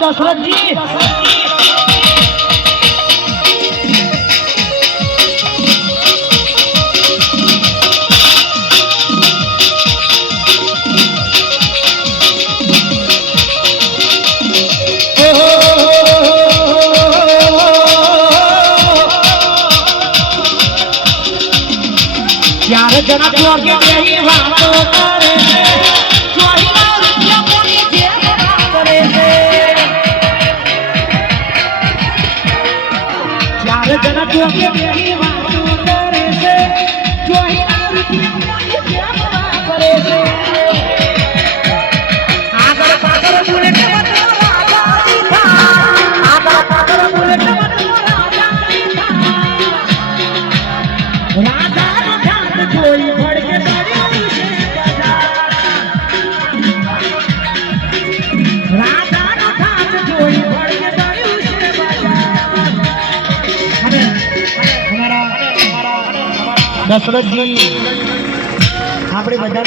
दशरथ जी यार जना तू आगे यही बातों करे जना तू आगे यही बातों करे से जो ही करे से आगर पागर बुलेट मत राजा था आगर पागर बुलेट मत राजा था राजा राजा कोई भड़ के बड़ी से बजा राजा राजा कोई भड़ के बड़ी से बजा हमारा दशरथ जी આપણે બધા